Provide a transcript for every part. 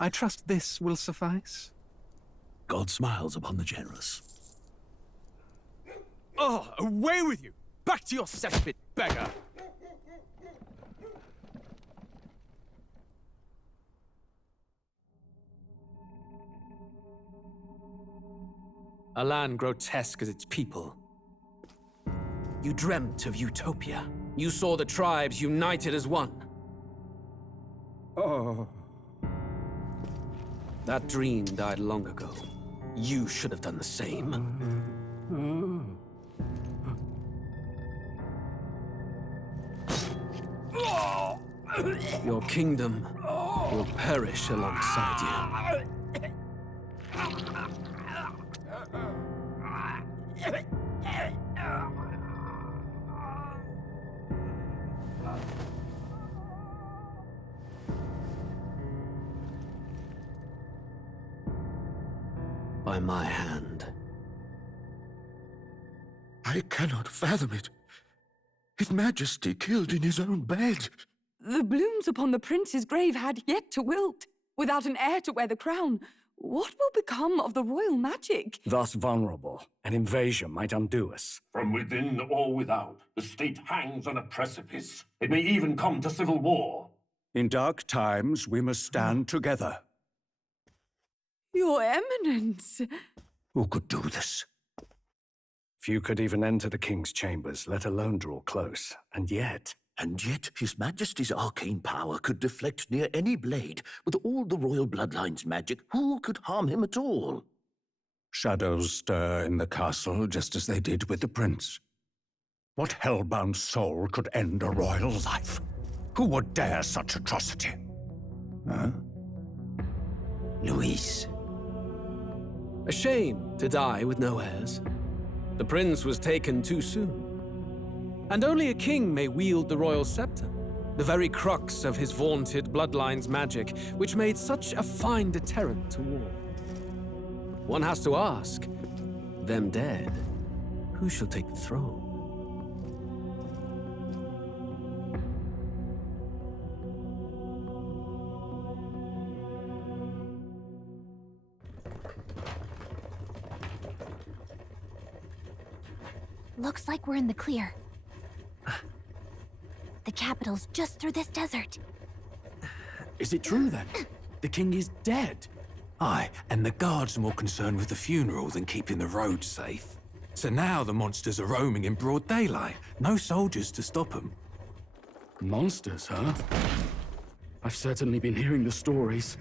I trust this will suffice. God smiles upon the generous. Oh, away with you! Back to your cesspit, beggar! A land grotesque as its people. You dreamt of utopia. You saw the tribes united as one. Oh. That dream died long ago. You should have done the same. Your kingdom will perish alongside you. By my hand. I cannot fathom it. His Majesty killed in his own bed. The blooms upon the prince's grave had yet to wilt. Without an heir to wear the crown, what will become of the royal magic? Thus vulnerable, an invasion might undo us. From within or without, the state hangs on a precipice. It may even come to civil war. In dark times, we must stand together. Your Eminence! Who could do this? Few could even enter the king's chambers, let alone draw close. And yet His Majesty's arcane power could deflect near any blade. With all the royal bloodline's magic, who could harm him at all? Shadows stir in the castle just as they did with the prince. What hellbound soul could end a royal life? Who would dare such atrocity? Huh? Luis. A shame to die with no heirs. The prince was taken too soon. And only a king may wield the royal scepter, the very crux of his vaunted bloodline's magic, which made such a fine deterrent to war. One has to ask, them dead, who shall take the throne? Looks like we're in the clear. The capital's just through this desert. Is it true then? The king is dead? Aye, and the guards are more concerned with the funeral than keeping the roads safe. So now the monsters are roaming in broad daylight. No soldiers to stop them. monsters, huh? I've certainly been hearing the stories.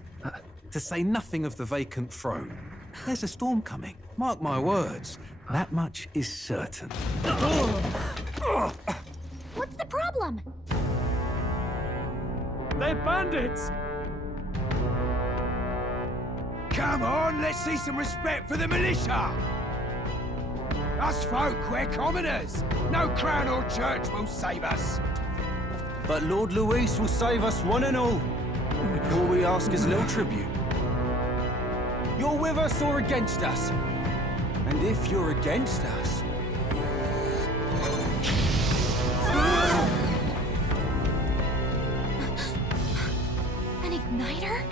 To say nothing of the vacant throne. There's a storm coming, mark my words. That much is certain. What's the problem? They're bandits! Come on, let's see some respect for the militia! Us folk, we're commoners. No crown or church will save us. But Lord Luis will save us one and all. All we ask is little tribute. You're with us or against us? And if you're against us... An igniter?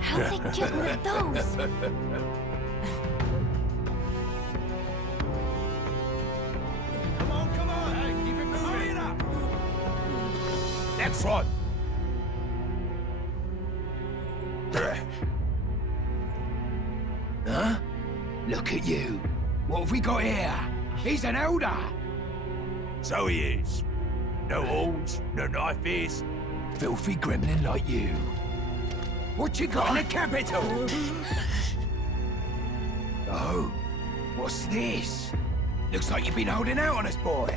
How'd they get one of those? Come on, hey, keep it moving. Hurry it up. Next one. Huh? Look at you. What have we got here? He's an elder. So he is. No horns, no knife ears. Filthy gremlin like you. What you got in the capital? Oh, what's this? Looks like you've been holding out on us, boy.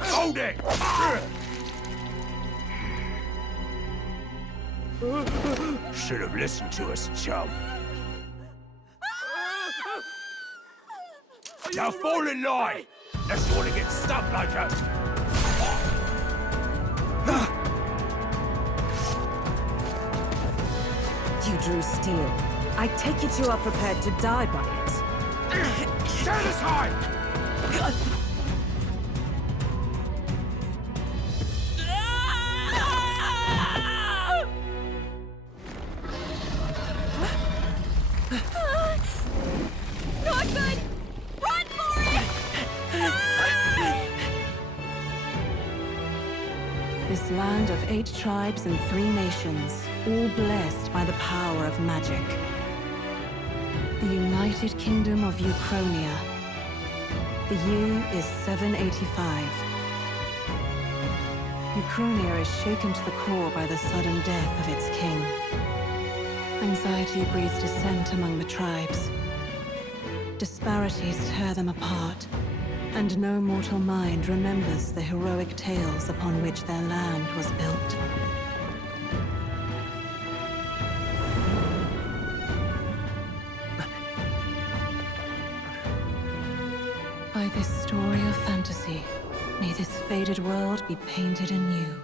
Hold it! Should have listened to us, chum. Now fall in line! Unless you want to get stuck like us. You you drew steel. I take it you are prepared to die by it. Stand aside! Not good! Run for it! This land of 8 tribes and 3 nations, all blessed by the power of magic. The United Kingdom of Euchronia. The year is 785. Euchronia is shaken to the core by the sudden death of its king. Anxiety breeds dissent among the tribes. Disparities tear them apart, and no mortal mind remembers the heroic tales upon which their land was built. By this story of fantasy, may this faded world be painted anew.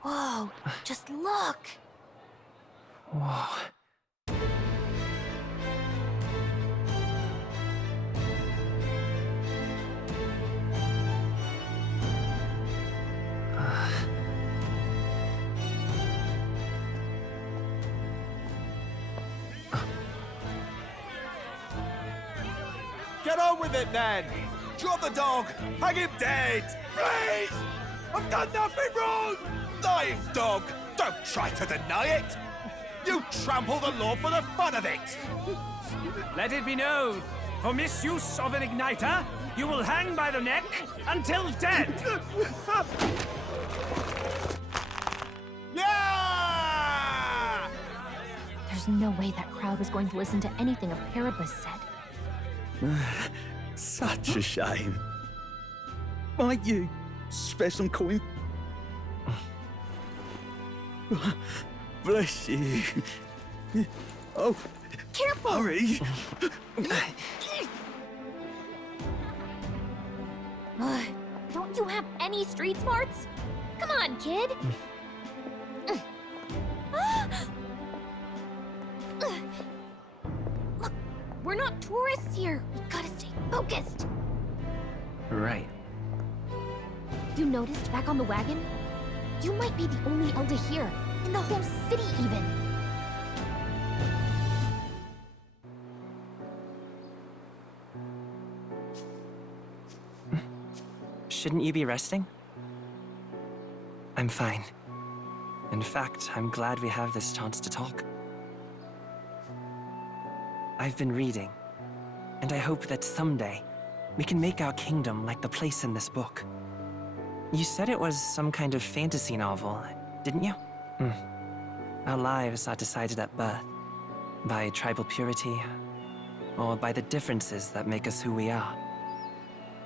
Whoa, just look! Whoa. Get on with it, then! Drop the dog! Hang him dead! Please! I've done nothing wrong! Lying dog! Don't try to deny it! You trample the law for the fun of it! Let it be known, for misuse of an igniter, you will hang by the neck until dead! Yeah! There's no way that crowd was going to listen to anything a Paribus said. Such a shame. Might you spare some coin? Bless you. Oh, careful! Hurry! Don't you have any street smarts? Come on, kid! Look, we're not tourists here. We gotta stay focused. Right. You noticed back on the wagon? You might be the only Elder here, in the whole city even. Shouldn't you be resting? I'm fine. In fact, I'm glad we have this chance to talk. I've been reading, and I hope that someday we can make our kingdom like the place in this book. You said it was some kind of fantasy novel, didn't you? Our lives are decided at birth, by tribal purity, or by the differences that make us who we are.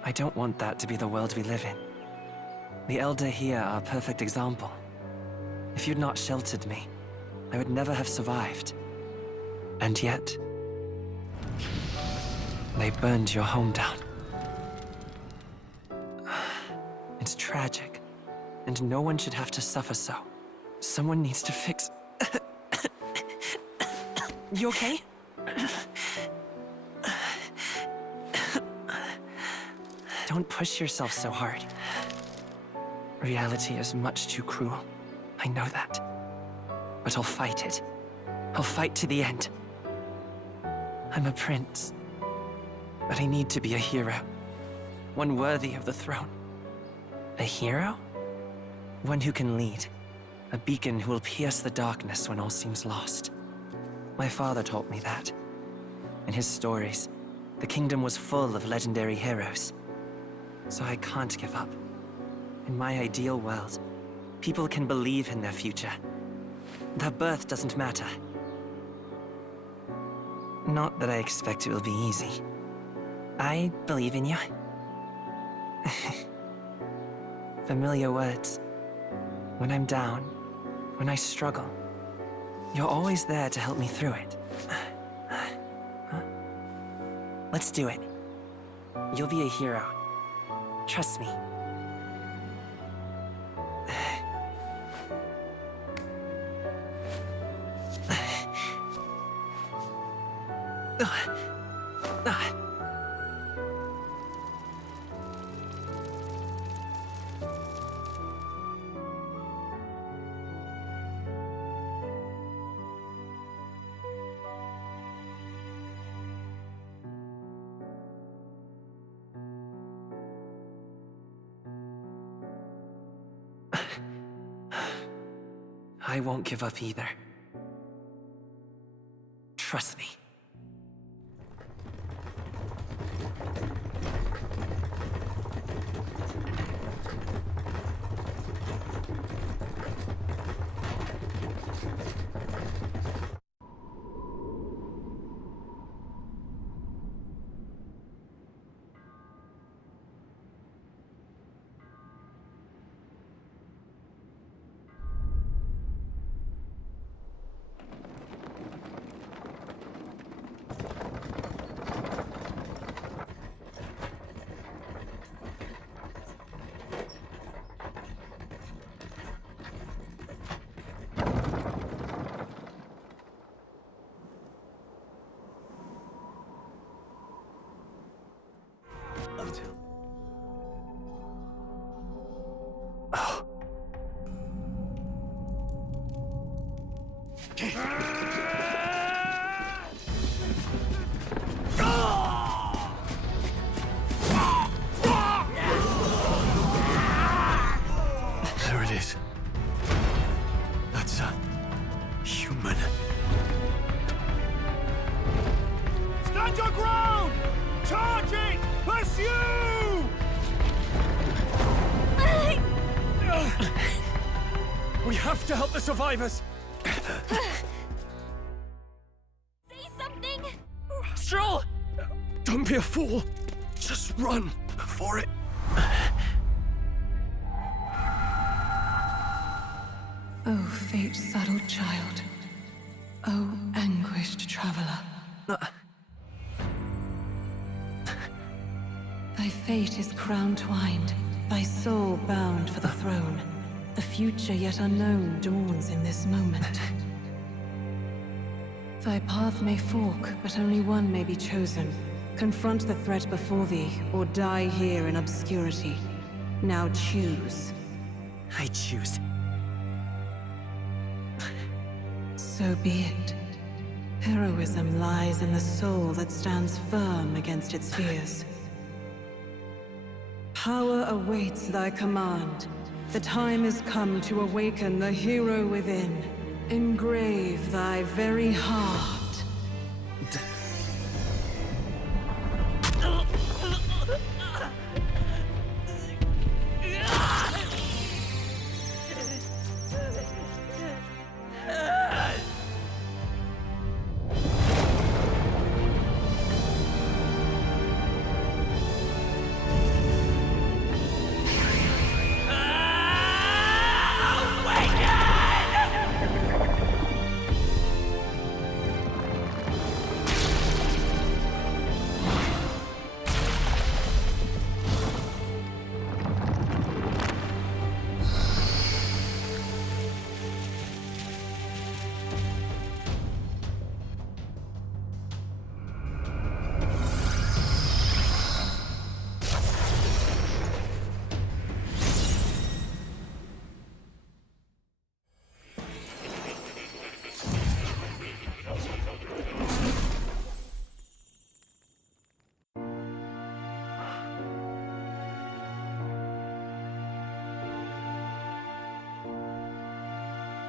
I don't want that to be the world we live in. The Elder here are a perfect example. If you'd not sheltered me, I would never have survived. And yet, they burned your home down. It's tragic, and no one should have to suffer so. Someone needs to fix... You okay? Don't push yourself so hard. Reality is much too cruel. I know that. But I'll fight it. I'll fight to the end. I'm a prince. But I need to be a hero. One worthy of the throne. A hero? One who can lead. A beacon who will pierce the darkness when all seems lost. My father taught me that. In his stories, the kingdom was full of legendary heroes. So I can't give up. In my ideal world, people can believe in their future. Their birth doesn't matter. Not that I expect it will be easy. I believe in you. Familiar words. When I'm down, when I struggle, you're always there to help me through it. Let's do it. You'll be a hero. Trust me. I won't give up either. Trust me. There it is. That's a human. Stand your ground! Charging! Pursue! We have to help the survivors! Say something! Stroll! Don't be a fool! Just run before it... Oh, fate-saddled child. Oh, anguished traveler. Thy fate is crown-twined, thy soul bound for the throne. The future yet unknown dawns in this moment. Thy path may fork, but only one may be chosen. Confront the threat before thee, or die here in obscurity. Now choose. I choose. So be it. Heroism lies in the soul that stands firm against its fears. Power awaits thy command. The time is come to awaken the hero within. Engrave thy very heart.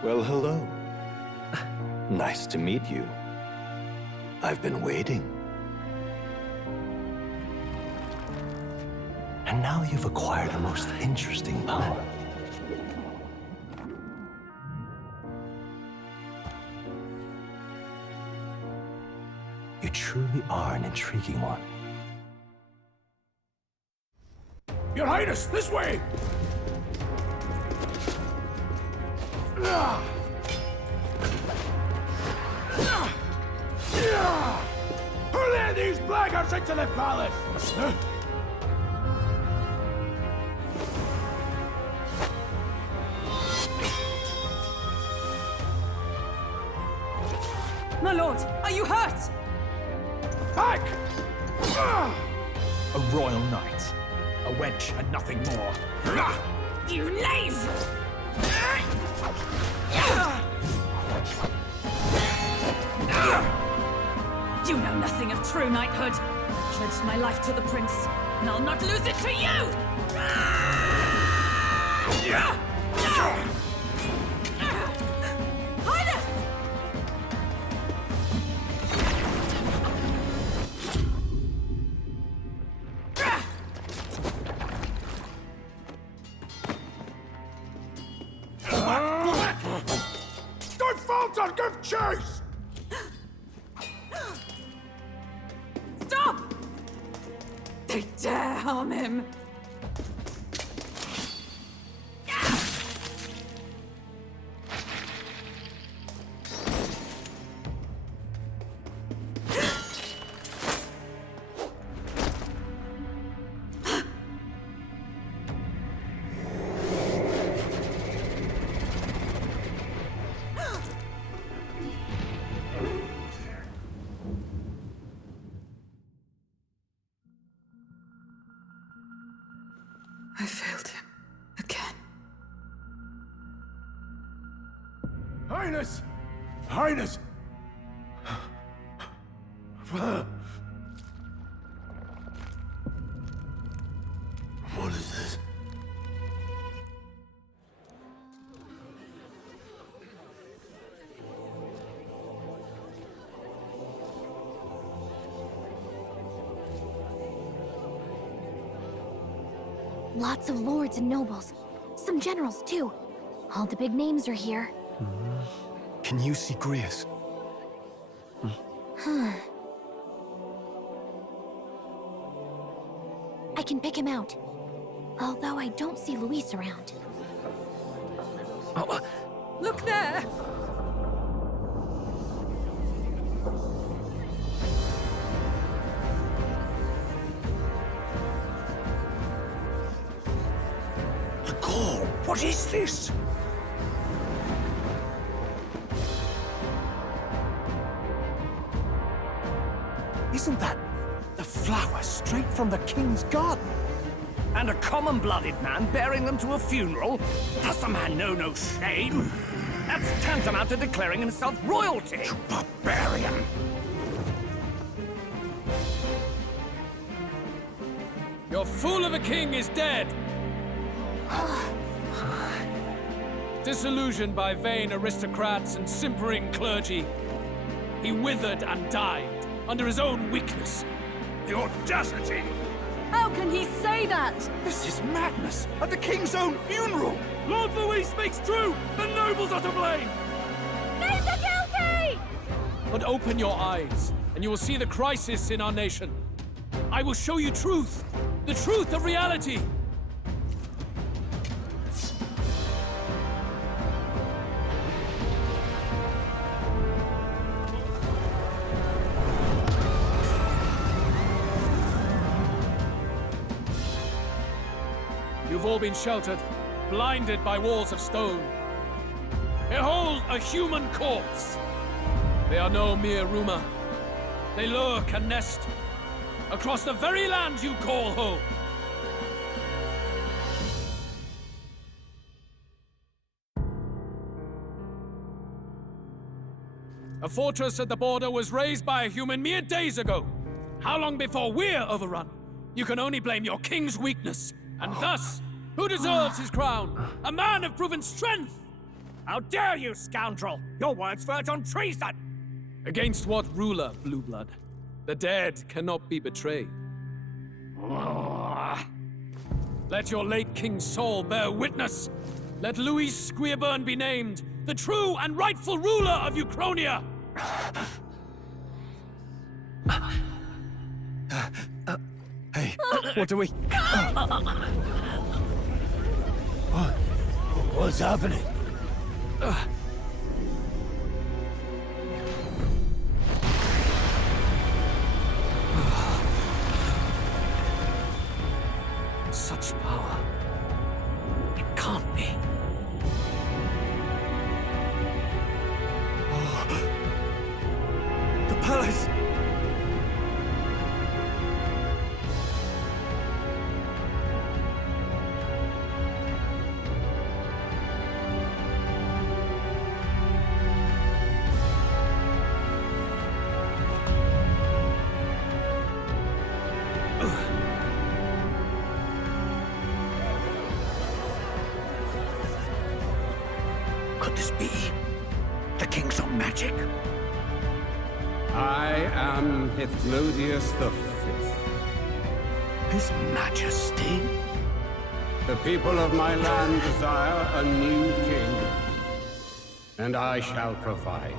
Well, hello. Nice to meet you. I've been waiting. And now you've acquired a most interesting power. You truly are an intriguing one. Your Highness, this way! Who let these blackguards into the palace? My lord, are you hurt? Back! A royal knight. A wench and nothing more. You knave! You know nothing of true knighthood. I pledged my life to the prince, and I'll not lose it to you! Highness! Don't falter! Give chase! Stop! They dare harm him! I failed him. Again. Highness! Highness! What is this? Lots of lords and nobles. Some generals, too. All the big names are here. Can you see Grius? I can pick him out. Although I don't see Luis around. Look there! The call! What is this? Isn't that the flower straight from the king's garden? And a common-blooded man bearing them to a funeral? Does the man know no shame? That's tantamount to declaring himself royalty! You barbarian! Your fool of a king is dead! Disillusioned by vain aristocrats and simpering clergy, he withered and died under his own weakness. The audacity! How can he say that? This is madness! At the king's own funeral! Lord Louis speaks true! The nobles are to blame! Names are guilty! But open your eyes, and you will see the crisis in our nation. I will show you truth, the truth of reality. You've all been sheltered, blinded by walls of stone. Behold a human corpse! They are no mere rumor. They lurk and nest across the very land you call home. A fortress at the border was raised by a human mere days ago. How long before we're overrun? You can only blame your king's weakness. And thus, who deserves his crown? A man of proven strength! How dare you, scoundrel! Your words verge on treason! Against what ruler, Blueblood? The dead cannot be betrayed. Let your late king's soul bear witness. Let Louis Squeerburn be named the true and rightful ruler of Euchronia. Hey, what do we... What's happening? Such power. It can't be. The palace! Could this be the king's own magic? I am Hithlodius V. His Majesty? The people of my land desire a new king, and I shall provide.